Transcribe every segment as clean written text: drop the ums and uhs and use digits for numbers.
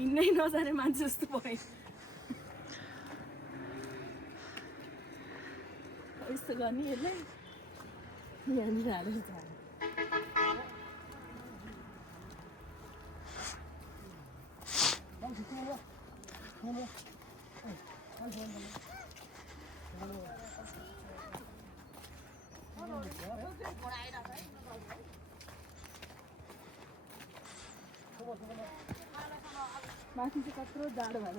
हिँड्नै नजाने मान्छे जस्तो भयो यस्तो गर्ने यसले यहाँनिर हालेर जाने माथि चाहिँ कत्रो जाडो भएर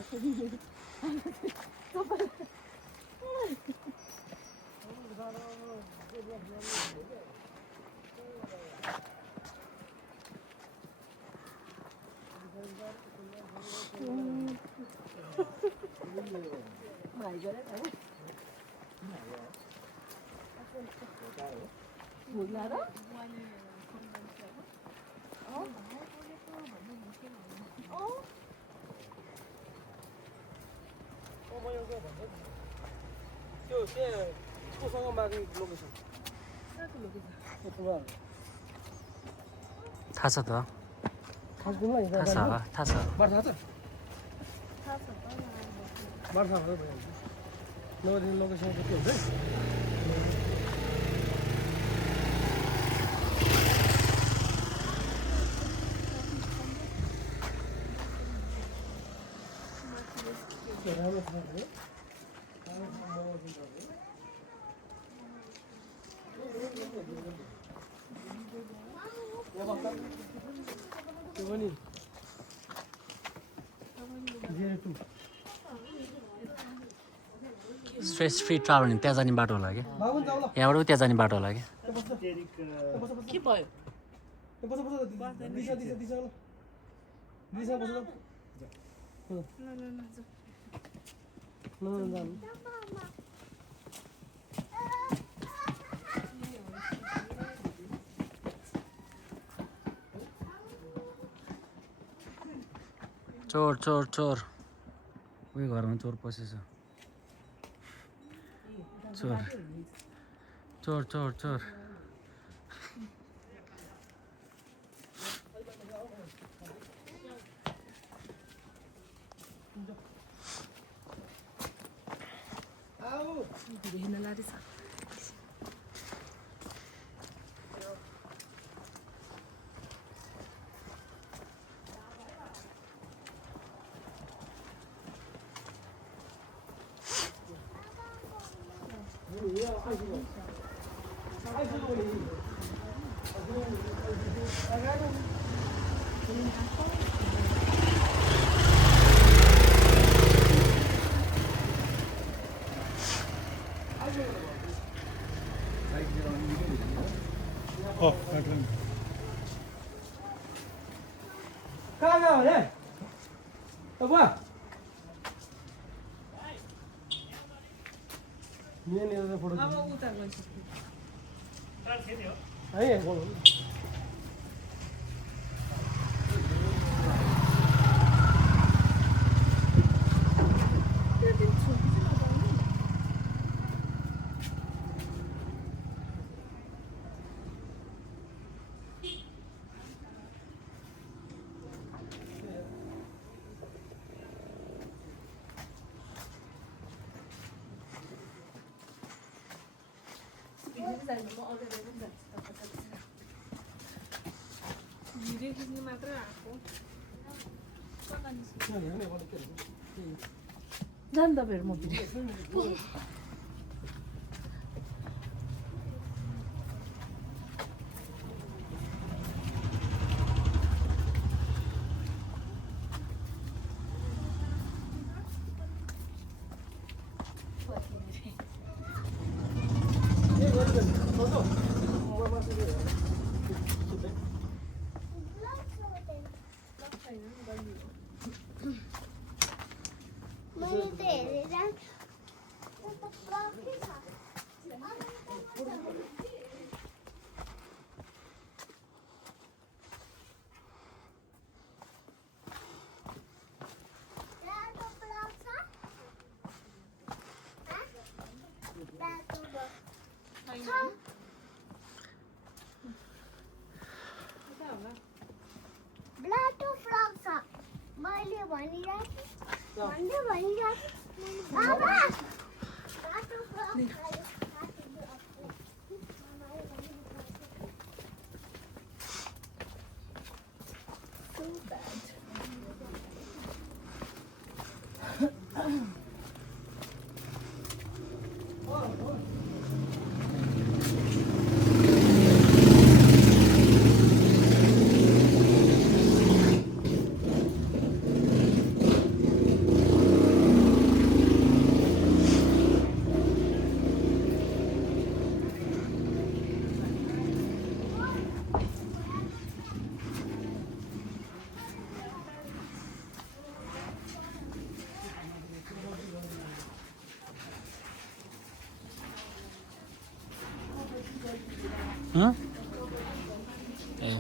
थाहा छ त थाहा छ स्ट्रेस फ्री ट्राभलिङ त्यहाँ जाने बाटो होला क्या यहाँबाट त्यहाँ जाने बाटो होला क्या के भयो चोर चोर चोर उयो घरमा चोर पसेछ चोर चोर चोर चोर कहाँ गयो भने बुवा यहाँनिर फोटो है भिडियो खिच्नु मात्र आएको जान तपाईँहरू म भिडियो Blato frogsa. मैले भनिराखेँ बाबा blato frogsa. so bad Huh? Yeah.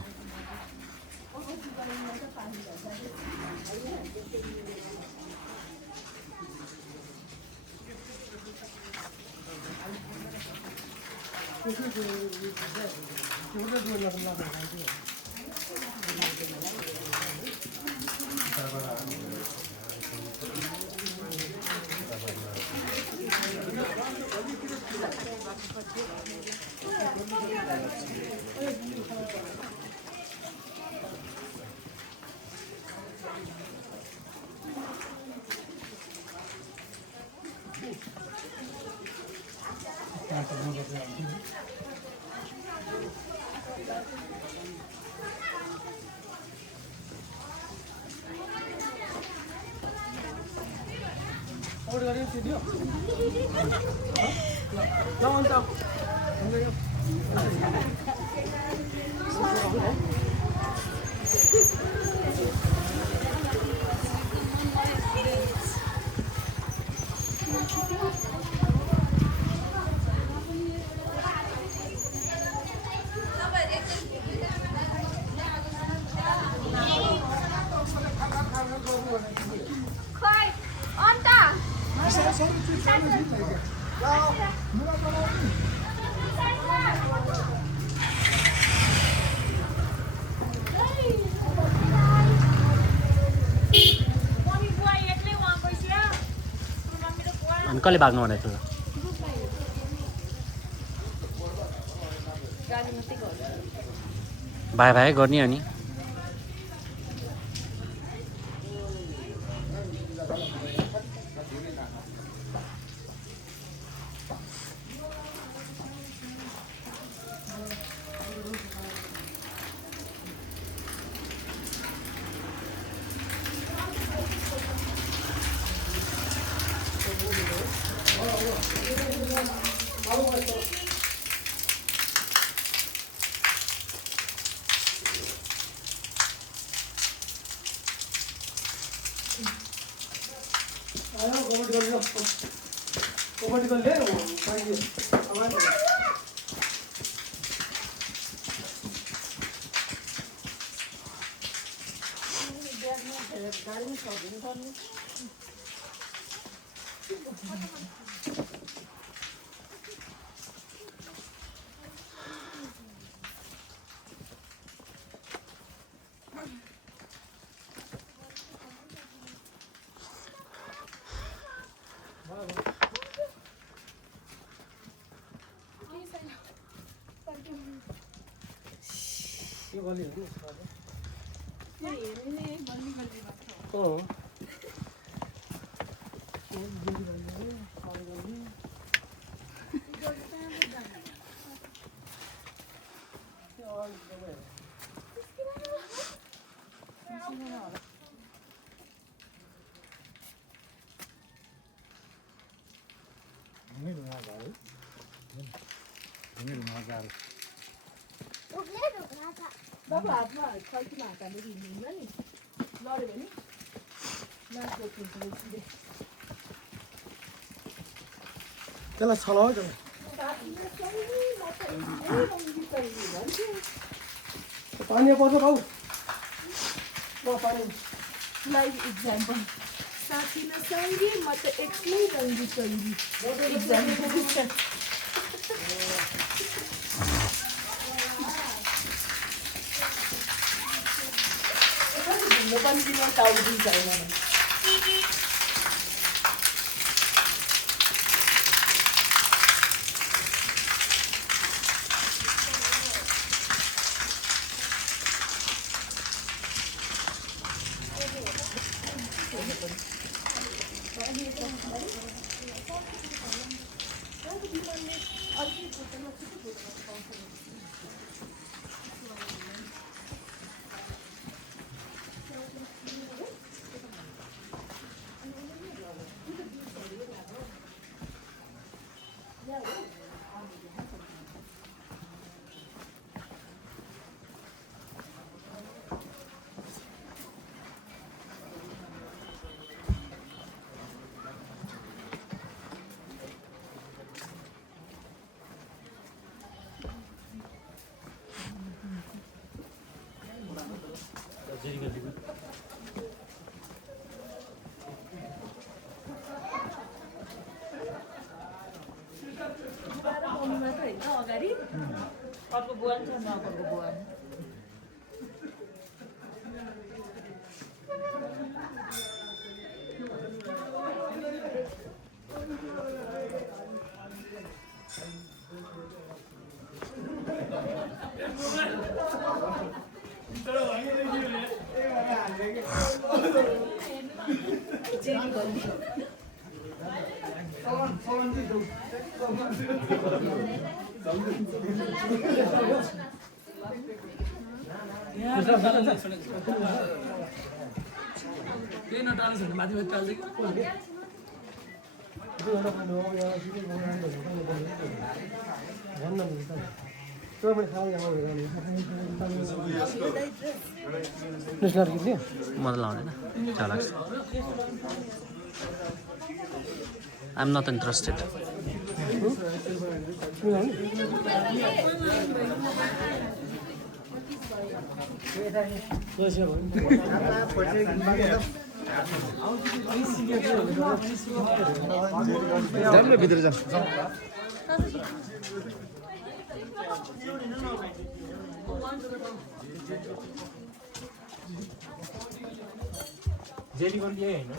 और गाड़ी सीधी हो जाओ जाओ अनि कसले भाग्नु भनेको थियो भाइ भाइ गर्ने अनि आयो कमेंट कर लो कमेंट कर ले पाइए हमारे गाडी सजिलो गर्नु यो गली हो नि हेर्ने बन्दी गरिदिनु हो बाबा हातमा खल्तीमा हात हालेर हिँड्नुहुन्न नि लड्यो भने नाच्दो खिच्दो त्यसलाई छलाउ है पानी पर्छ भाउ ल पानी लाइभ इक्जाम्पल साथी नसँगी म त एक्लै रङ्गी चङ्गी इक्जाम्पल घुम्नु पनि किन टाउको छैन अगाडि अर्को बुवान छ नगरको बुवान त्यही नटाल्छ भने माथि माथि टाल्छ कि म त लाउँदैन क्या लाग्छ आइ एम नट इन्ट्रेस्टेड भित्र जा जेली गर्नु यही होइन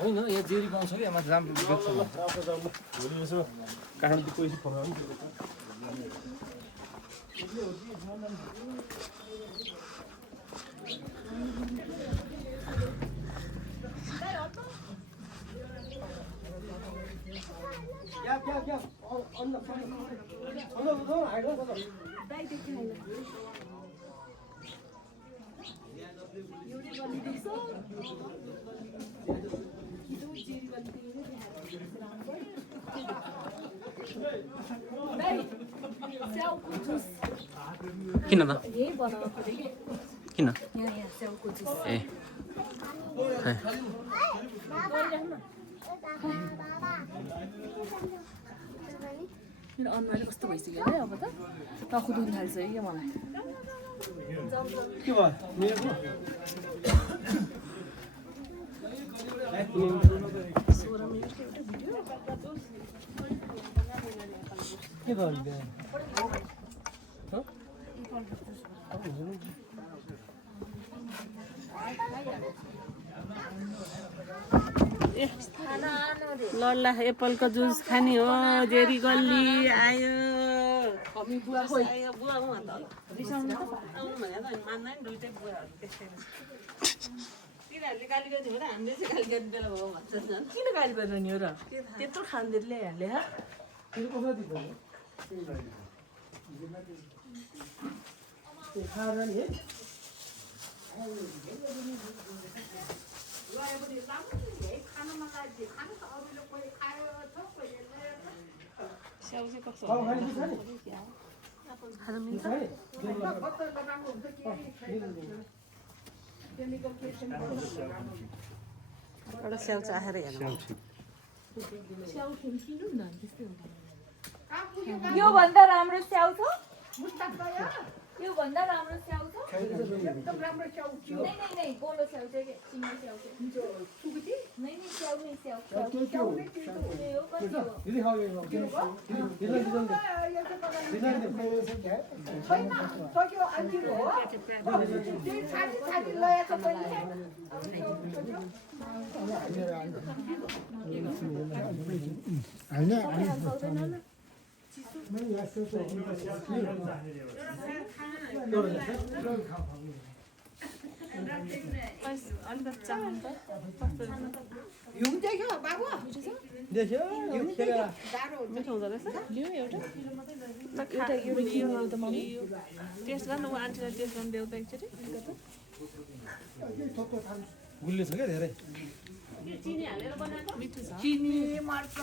होइन यहाँ जेरी पाउँछ कि यहाँ जाम बेच्छ भोलि यसो काठमाडौँ पैसा फर्काउनु क्या किन त किन ए खै मेरो अनुहार कस्तो भइसक्यो है अब त टाउको दुख्न थालिसक्यो क्या मलाई के भयो मेरो के गर्नु लल्ला एप्पलको जुस खाने हो जेरी गल्ली आयो बुवा खोइ आयो बुवा म त रिसाउनु त आउनु भने त मान्दैन दुइटै बुवाहरू त्यसैले तिनीहरूले गाली गर्दै भने हामीले चाहिँ गाली गर्ने बेला भयो भन्छ झन् किन गाली गरेर नि हो र त्यत्रो खाँदै ल्याइहाल्ने हा स्याउ चाहिँ कस्तो खान मिल्छ एउटा स्याउ चाहेर हेर्नु स्याउ किन्नु न त्यस्तै हुन्छ यो भन्दा राम्रो स्याउ छ यो भन्दा राम्रो स्याउ छ एकदम राम्रो स्याउ नहीं नहीं नहीं बोलो स्याउ चाहिँ सिङ्गल स्याउ चाहिँ सुकुटी नहीं नहीं स्याउ नहीं स्याउ ये हो कति हो दिदी खाऊ सक्यो अन्तिम हो त्यही छाती ल्याएको पनि हिउँ देख्यो बाबु देख्यो मिठो हुँदो रहेछ लियो एउटा टेस्ट गर्नु आन्टीलाई टेस्ट गर्नु देऊ त एकचोटि गुल्ले छ क्या धेरै चिनी हालेर बनाएको मिठो छ चिनी मर्च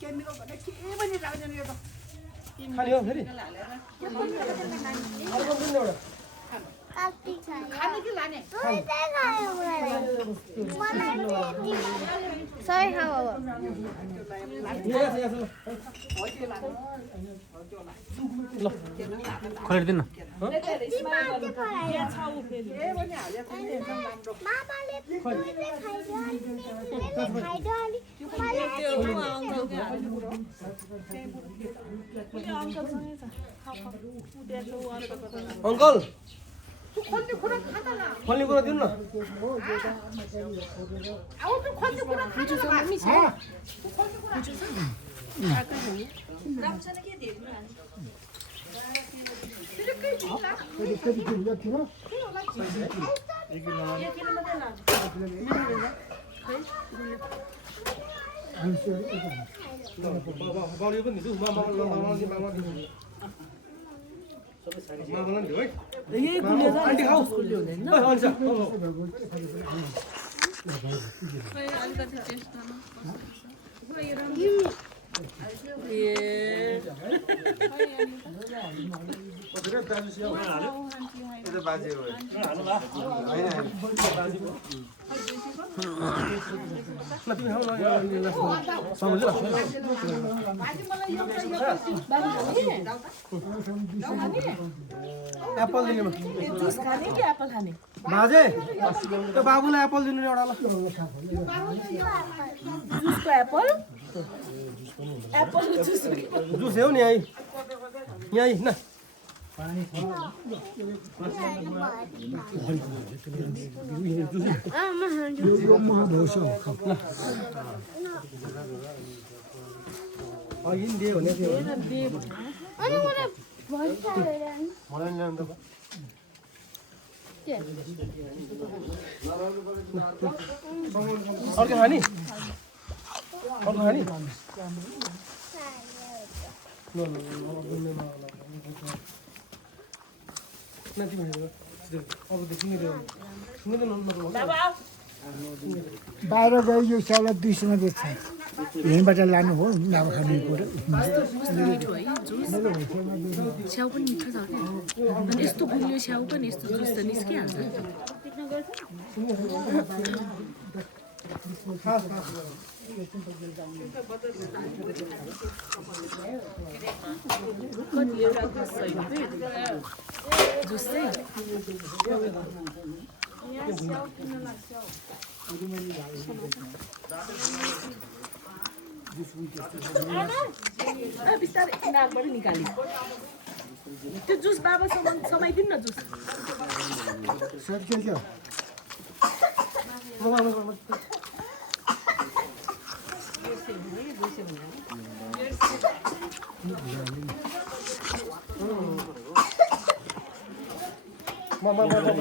केमिकल भने के पनि राख्दैन यो त खाने हो फेरि अर्को पनि एउटा काटी खायो खाने कि लाने दुईटै खायो मलाई सबै खाऊ अब खोलिदिनु न मामाले दुईटै खाइदियो अलि अङ्कल खोल्ने कुरा खाँदा न खोल्ने कुरा दिनु न आऊ तँ खोल्ने कुरा खाँदा न मम्मी छ बाउले पनि दिन्छु यही गुलियो छ आन्टी खाऊ गुलियो हुँदैन अलिकति टेस्ट एप्पल दिनु जुस खाने कि एप्पल खाने बाजे त्यो बाबुलाई एप्पल दिनु एउटा ल जुसको एप्पल एप्पल जुस जुस हो नि यहीँ न यो महाभौस अघि नि दियो भने थियो अनि मलाई भर्खर मलाई ल्याउनु त अर्को खाने बाहिर गयो यो स्याउला 200 मा बेच्छ यहीँबाट लानु हो नभए खानु पर्यो स्याउ पनि मिठो छ क्या अनि यस्तो गुलियो स्याउ पनि यस्तो जुस त निस्किहाल्छ कति एउटा जुस चाहिँ बिस्तारै नाकबाट निकाली त्यो जुस बाबासँग समाइदिनु न जुस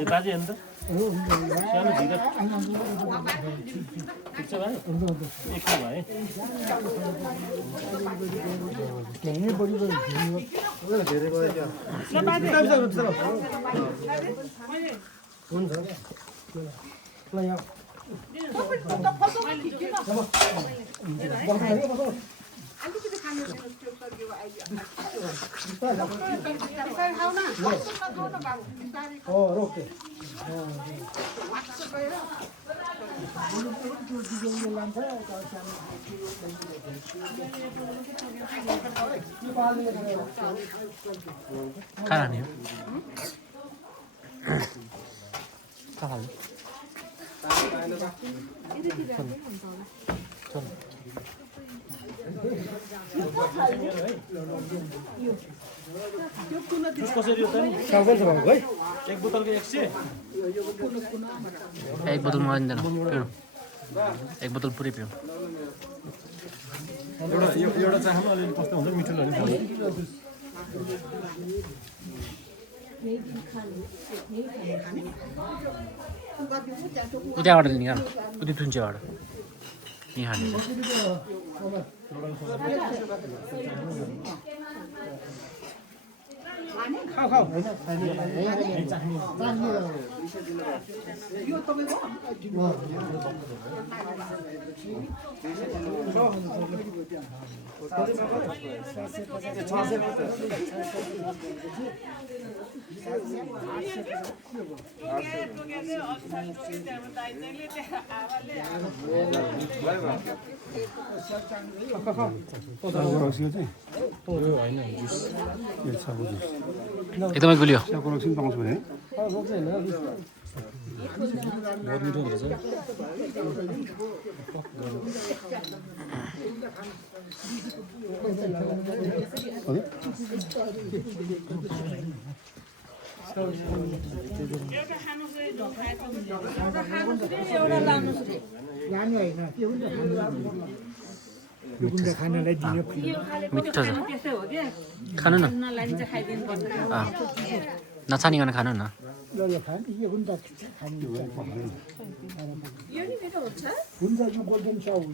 बाजे अन्त सानो धिरा ठिक छ भाइ एकछिन भाइ त्यही बढी धेरै भयो क्या हुन्छ ल यहाँ रोके खाना नि जुस कसरी हो त नि साउगल छ बाबु है एक बोतलको 100 एक बोतल मगाइदिँदैन पिउँ एक बोतल पुरै पिउँ एउटा चाहनु अलिअलि कस्तो हुन्छ मिठो लाग्ने उताबाट निकाल उति थुन्चेबाट यहाँ हाल्ने खाऊ एकदमै गुलियो पाउँछ भने लाने होइन के हुन्छ यो गुन्डा खानालाई दिनु मिठो छ खानु न नछानिकन खानु न यो गुन्डा खानु हुन्छ यो गोल्डन चाउ हो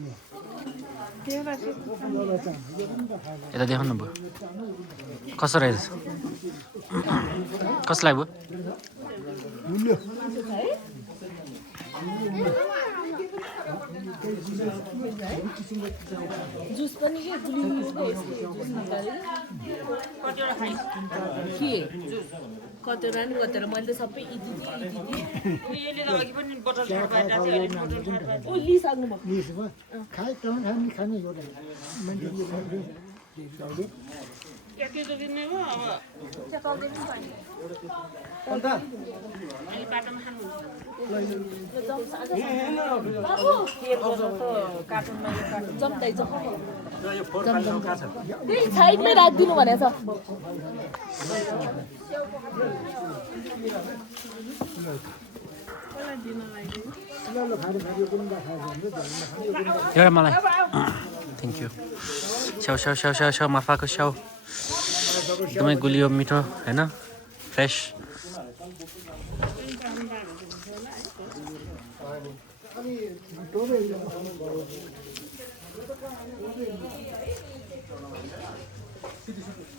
यता देखाउनु भयो कसो रहेछ कसलाई भयो जुस पनि के गुलियो के कतिवटा नि कतिवटा मैले त सबै लिइसक्नु भयो खाए खाने खाने एउटा बाटोमा खानुहुन्छ जम्दै जम यो फोर फाल्नु कहाँ छ त्यही साइडमै राखिदिनु भनेछ एउटा मलाई थ्याङ्क यू स्याउ स्याउ स्याउ स्याउ स्याउ माफाको स्याउ एकदमै गुलियो मिठो होइन फ्रेस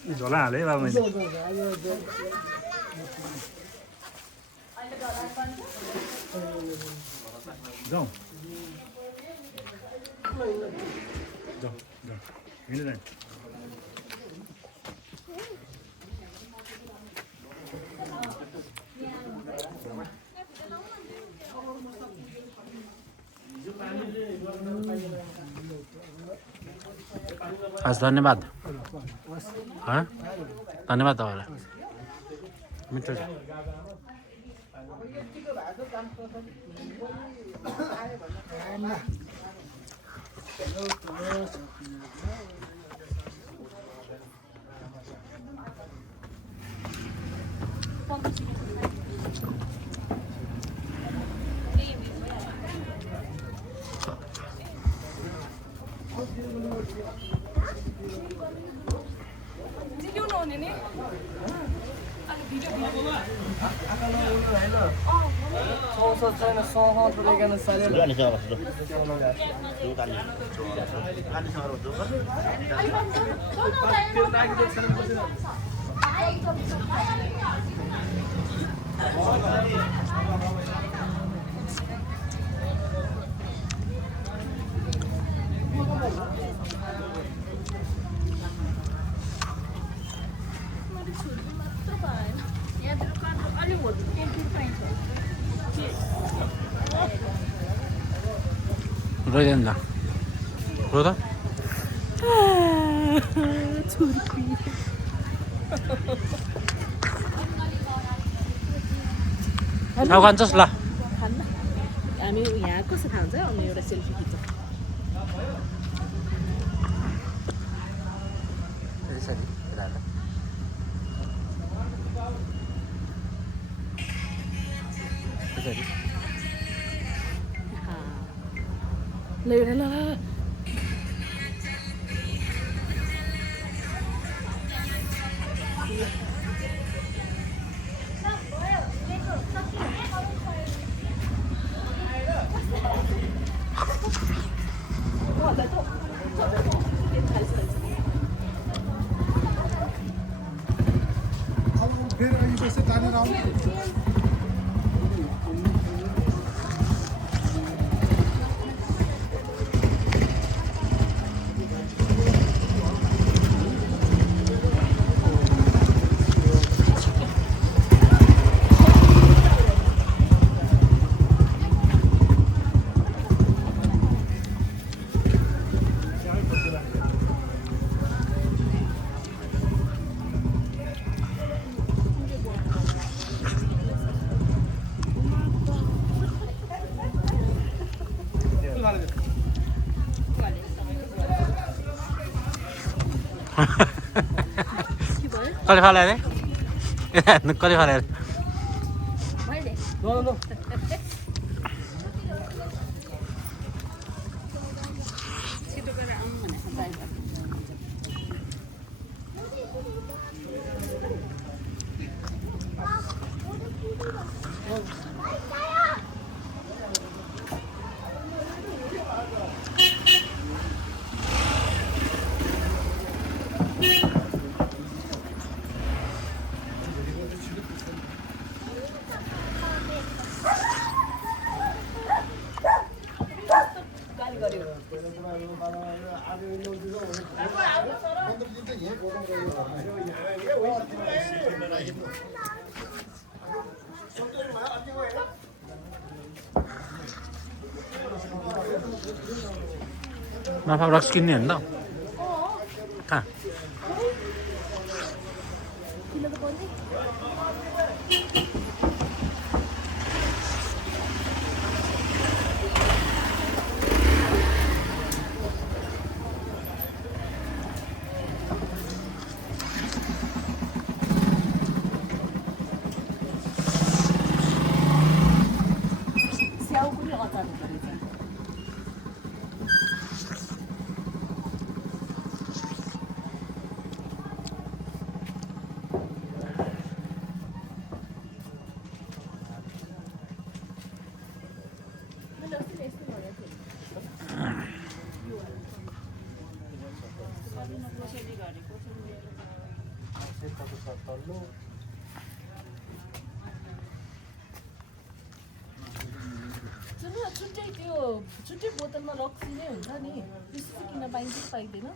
झोला हालेँ बाबा मैले जाउँ हिँड्दैन हस् धन्यवाद धन्यवाद तपाईँलाई मिठो छ रोइदैन ल रो त अब खान्छस् ल हामी यहाँ कसो खान्छ अनि एउटा सेल्फी खिच्छ ल एउटा ल फेरि अहिले त्यसै तानेर आउनु कहिले फाले अरे कहिले फाले अरे छिटो गरेर आउनु भनेको ड्राइभर माफा रक्स किन्ने हो नि त कहाँ सुन्नु न छुट्टै त्यो छुट्टै बोतलमा रक्सी नै हुन्छ नि त्यस्तो चाहिँ किन पाइन्छ कि पाइँदैन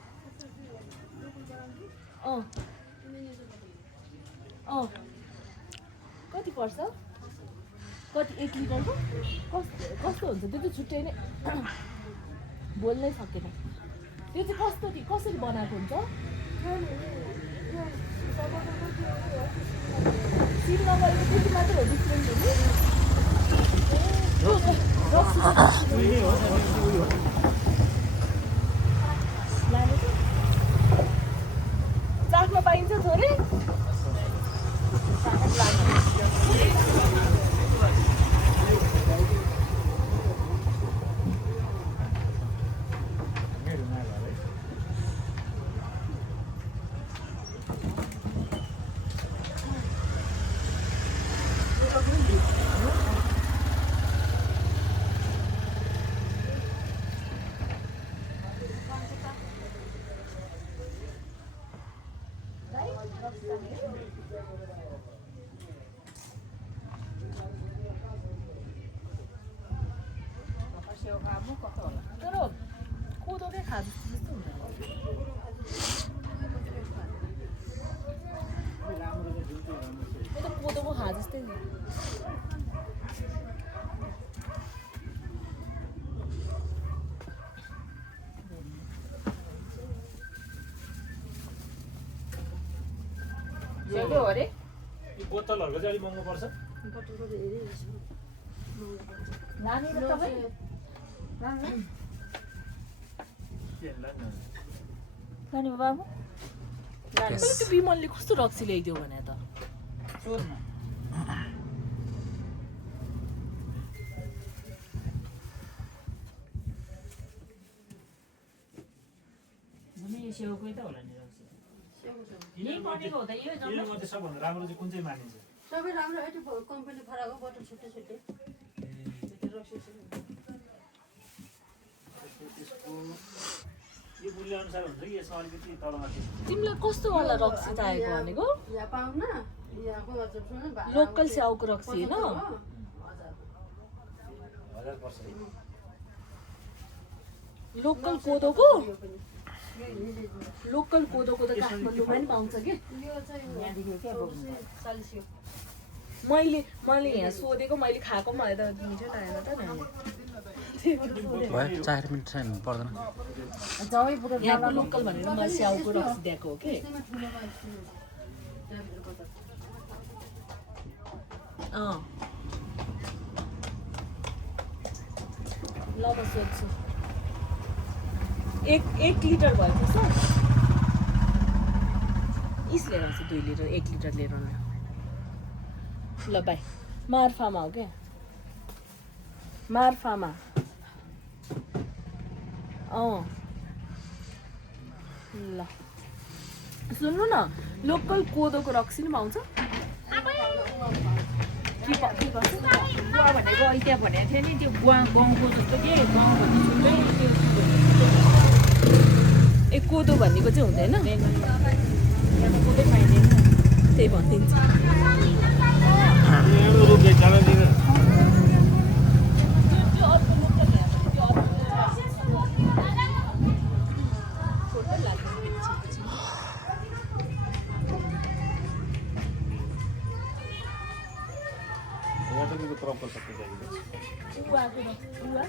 कति पर्छ कति 1 लिटरको कस्तो हुन्छ त्यो चाहिँ छुट्टै नै बोल्नै सकेन त्यो चाहिँ कसरी बनाएको हुन्छ सिल नगरेको त्यति मात्र हो डिफ्रेन्ट हो चाख्न पाइन्छ थोरै तर कोदोकै खा जस्तो हुन्छ त्यो त कोदोको खा जस्तै नि सेउको अरे यो बोतलहरूको चाहिँ अलिक महँगो पर्छ नानी र तपाईँ नानी बाबु त्यो विमलले कस्तो रक्सी ल्याइदियो भने त सेउकै त होला नि रक्सी यिनीहरू मध्ये सबभन्दा राम्रो चाहिँ कुन चाहिँ मानिन्छ सबै राम्रो है त्यो कम्पनी फरक हो बोतल छुट्टै छुट्टै यो मूल्य अनुसार हुन्छ कि यसमा अलिकति तलमाथि तिमीलाई कस्तो वाला रक्सी चाहिएको भनेको या पाउन याको मतलब सुन लोकल स्याउको रक्सी होइन 1000 पर्छ लोकल कोदोको त काठमाडौँमा नि पाउँछ कि यो चाहिँ यहाँदेखि के 40 मैले यहाँ सोधेको मैले खाएको मलाई त मिठै लागेन त नानी भयो 4 मिनट चाहिँ पर्दैन यहाँको लोकल भनेर मैले स्याउको रक्सी दिएको हो कि ल म सोध्छु 1 लिटर भएको छ इस लिएर आउँछु 2 लिटर 1 लिटर लिएर आउनु ल बाई मार्फामा हो क्या मार्फामा ल सुन्नु न लोकल कोदोको रक्सी नि पाउँछ के गर्छ बुवा भनेको अहिले त्यहाँ भनेको थियो नि त्यो बुवा गाउँको जस्तो के गाउँको छुट्टै ए कोदो भन्नेको चाहिँ हुँदैन त्यहाँ कोदै पाइँदैन त्यही भनिदिन्छ यहाँ त तपाईँको प्रपर सबै चाहिन्छ बुवा